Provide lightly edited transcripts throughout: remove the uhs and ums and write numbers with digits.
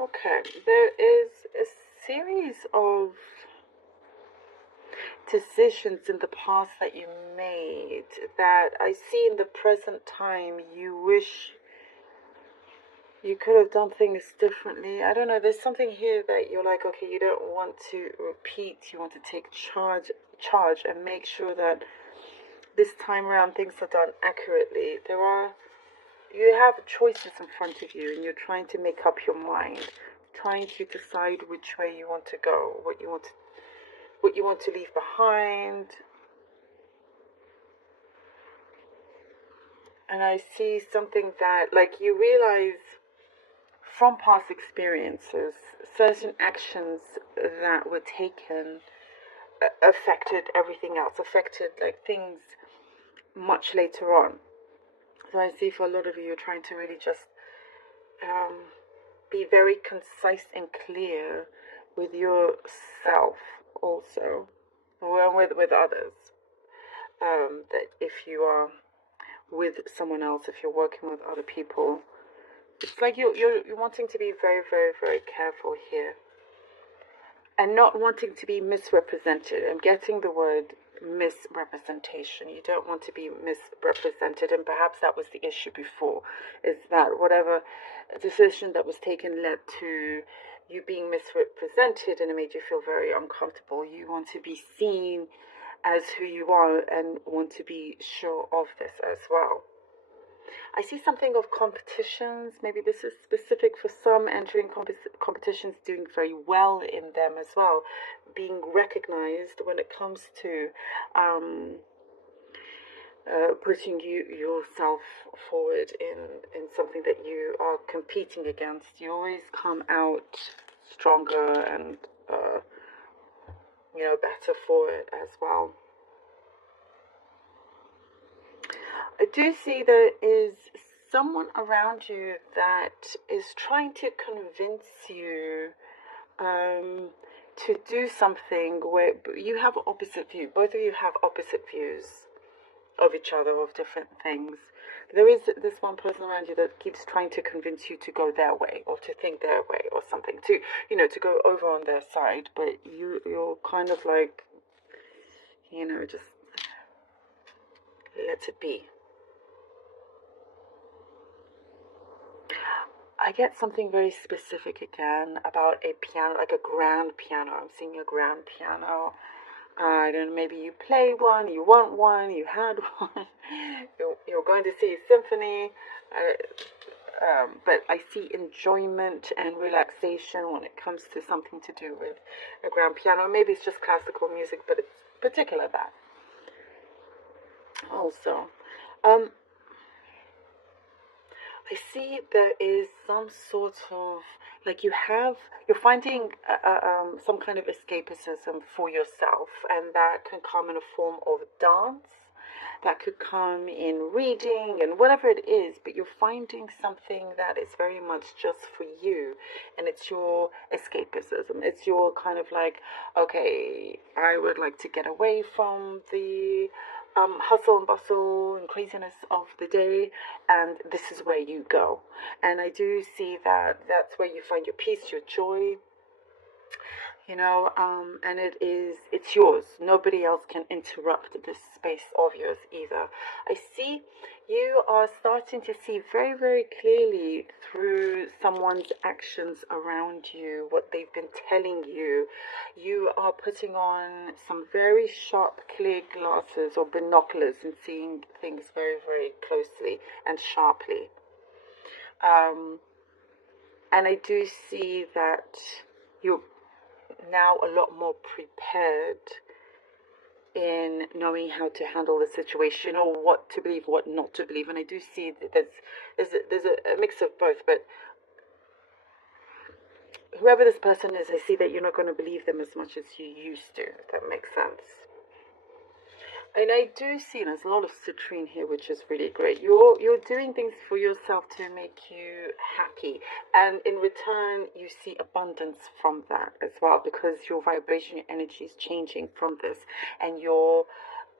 Okay, there is a series of decisions in the past that you made that I see in the present time you wish you could have done things differently. I don't know, there's something here that you're like, okay, you don't want to repeat, you want to take charge and make sure that this time around things are done accurately. You have choices in front of you and you're trying to make up your mind, trying to decide which way you want to go, what you want to leave behind. And I see something that, like, you realize from past experiences, certain actions that were taken affected everything else, affected like things much later on. So I see for a lot of you, you're trying to really just be very concise and clear with yourself also, or with others. That if you are with someone else, if you're working with other people, it's like you're wanting to be very, very, very careful here. And not wanting to be misrepresented. I'm getting the word misrepresentation. You don't want to be misrepresented, and perhaps that was the issue before, is that whatever decision that was taken led to you being misrepresented and it made you feel very uncomfortable. You want to be seen as who you are and want to be sure of this as well. I see something of competitions. Maybe this is specific for some, entering competitions, doing very well in them as well, being recognized when it comes to putting yourself forward in something that you are competing against. You always come out stronger and better for it as well. I do see there is someone around you that is trying to convince you to do something where you have opposite view. Both of you have opposite views of each other, of different things. There is this one person around you that keeps trying to convince you to go their way or to think their way or something, to go over on their side, but you're kind of like, just let it be. I get something very specific again about a piano, like a grand piano. I'm seeing a grand piano. I don't know, maybe you play one, you want one, you had one, you're going to see a symphony. But I see enjoyment and relaxation when it comes to something to do with a grand piano. Maybe it's just classical music, but it's particular that. Also, I see there is some sort of, like, you're finding some kind of escapism for yourself, and that can come in a form of dance, that could come in reading and whatever it is, but you're finding something that is very much just for you, and it's your escapism. It's your kind of like, okay, I would like to get away from the hustle and bustle and craziness of the day, and this is where you go. And I do see that that's where you find your peace, your joy, and it's yours. Nobody else can interrupt this space of yours either. I see you are starting to see very, very clearly through someone's actions around you, what they've been telling you. You are putting on some very sharp, clear glasses or binoculars and seeing things very, very closely and sharply. And I do see that you're now a lot more prepared in knowing how to handle the situation, or what to believe, what not to believe. And I do see that there's a mix of both, but whoever this person is, I see that you're not going to believe them as much as you used to, if that makes sense. And I do see there's a lot of citrine here, which is really great. You're doing things for yourself to make you happy, and in return you see abundance from that as well, because your vibration, your energy is changing from this, and you're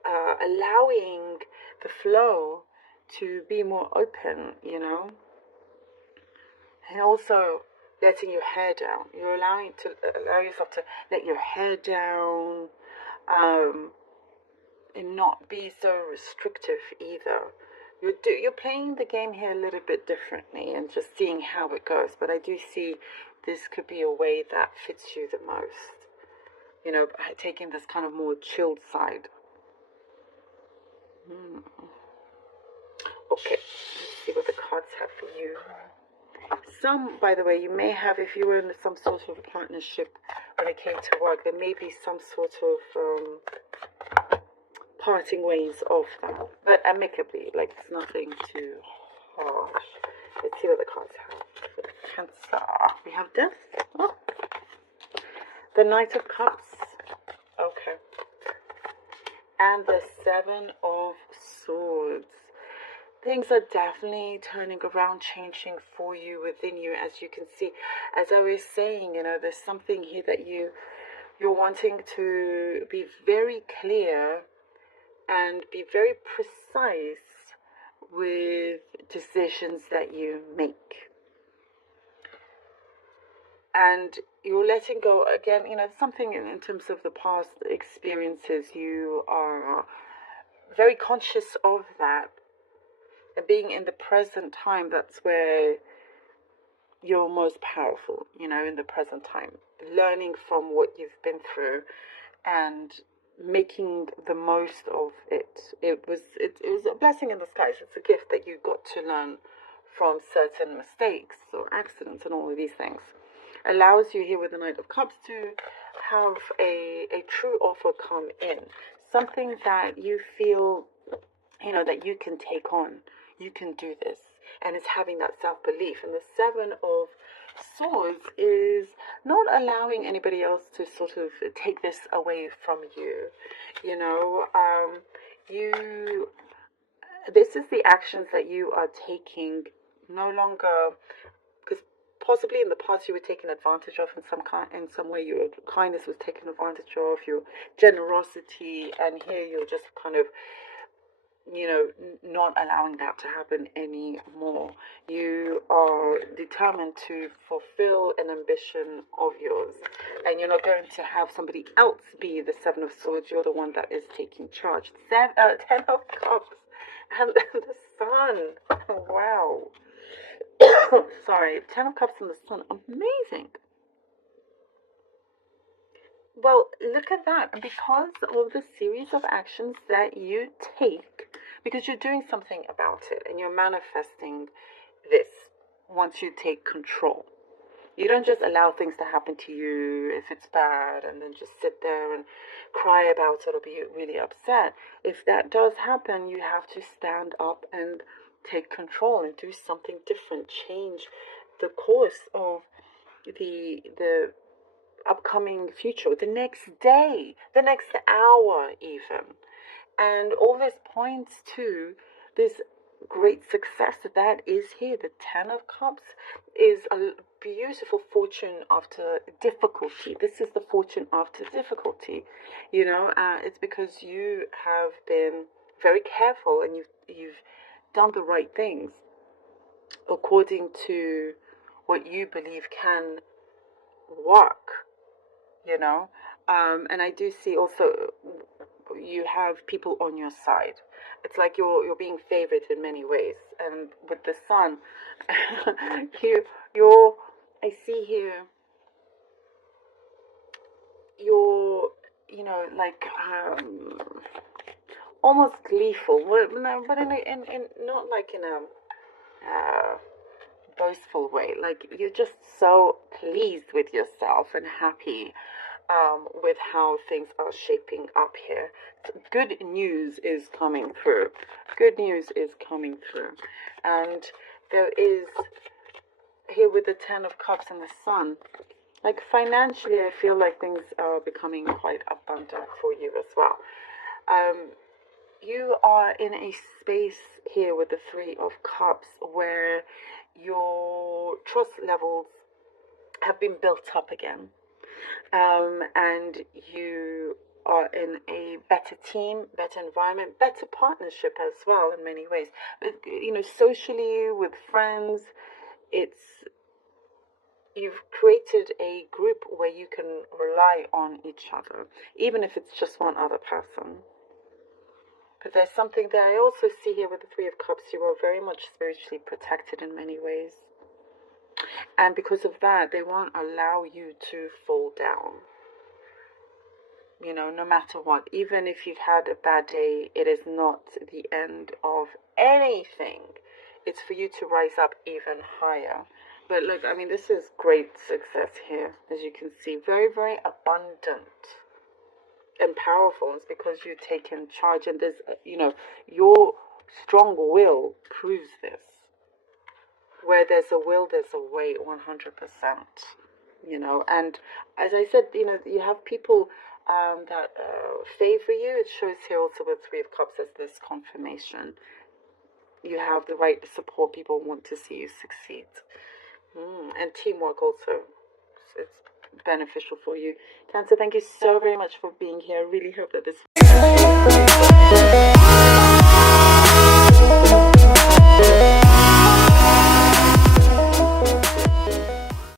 allowing the flow to be more open, and also letting your hair down. You're allowing to allow yourself to let your hair down, and not be so restrictive either. You're playing the game here a little bit differently and just seeing how it goes. But I do see this could be a way that fits you the most. You know, taking this kind of more chilled side. Okay, let's see what the cards have for you. Some, by the way, you may have, if you were in some sort of a partnership when it came to work, there may be some sort of parting ways of that, but amicably, like it's nothing too harsh. Let's see what the cards have. For Cancer, we have Death. Oh. The Knight of Cups. Okay. And the Seven of Swords. Things are definitely turning around, changing for you, within you, as you can see. As I was saying, you know, there's something here that you're wanting to be very clear and be very precise with decisions that you make. And you're letting go, again, you know, something in terms of the past experiences, you are very conscious of that. And being in the present time, that's where you're most powerful, you know, in the present time. Learning from what you've been through and making the most of it. It was a blessing in disguise. It's a gift that you got to learn from certain mistakes or accidents and all of these things. Allows you here with the Knight of Cups to have a true offer come in. Something that you feel, you know, that you can take on. You can do this. And it's having that self-belief. And the Seven of Swords is not allowing anybody else to sort of take this away from you. You know, this is the actions that you are taking, no longer, because possibly in the past you were taken advantage of in some way. Your kindness was taken advantage of, your generosity, and here you're just kind of, you know, not allowing that to happen anymore. You are determined to fulfill an ambition of yours, and you're not going to have somebody else be the Seven of Swords. You're the one that is taking charge. 10 of Cups and the Sun. Wow. Sorry, 10 of Cups and the Sun. Amazing. Well, look at that. And because of the series of actions that you take, because you're doing something about it and you're manifesting this once you take control. You don't just allow things to happen to you if it's bad and then just sit there and cry about it or be really upset. If that does happen, you have to stand up and take control and do something different. Change the course of the upcoming future, the next day, the next hour even. And all this points to this great success that is here. The 10 of Cups is a beautiful fortune after difficulty. This is the fortune after difficulty. You know, it's because you have been very careful and you've done the right things according to what you believe can work. You know, and I do see also you have people on your side. It's like you're being favored in many ways. And with the Sun, you're I see here you're, you know, like almost gleeful. Well, no, but in not like in a boastful way. Like you're just so pleased with yourself and happy with how things are shaping up here. Good news is coming through. Good news is coming through. And there is, here with the 10 of Cups and the Sun, like financially, I feel like things are becoming quite abundant for you as well. You are in a space here with the 3 of Cups where your trust levels have been built up again. And you are in a better team, better environment, better partnership as well in many ways. But, you know, socially, with friends, it's you've created a group where you can rely on each other, even if it's just one other person. But there's something that I also see here with the Three of Cups. You are very much spiritually protected in many ways. And because of that, they won't allow you to fall down. You know, no matter what. Even if you've had a bad day, it is not the end of anything. It's for you to rise up even higher. But look, I mean, this is great success here. As you can see, very, very abundant and powerful. It's because you've taken charge, and there's, you know, your strong will proves this. Where there's a will, there's a way, 100%. You know, and as I said, you know, you have people that favor you. It shows here also with Three of Cups as this confirmation. You have the right support. People want to see you succeed. And teamwork also. It's beneficial for you. Cancer, thank you so very much for being here. I really hope that this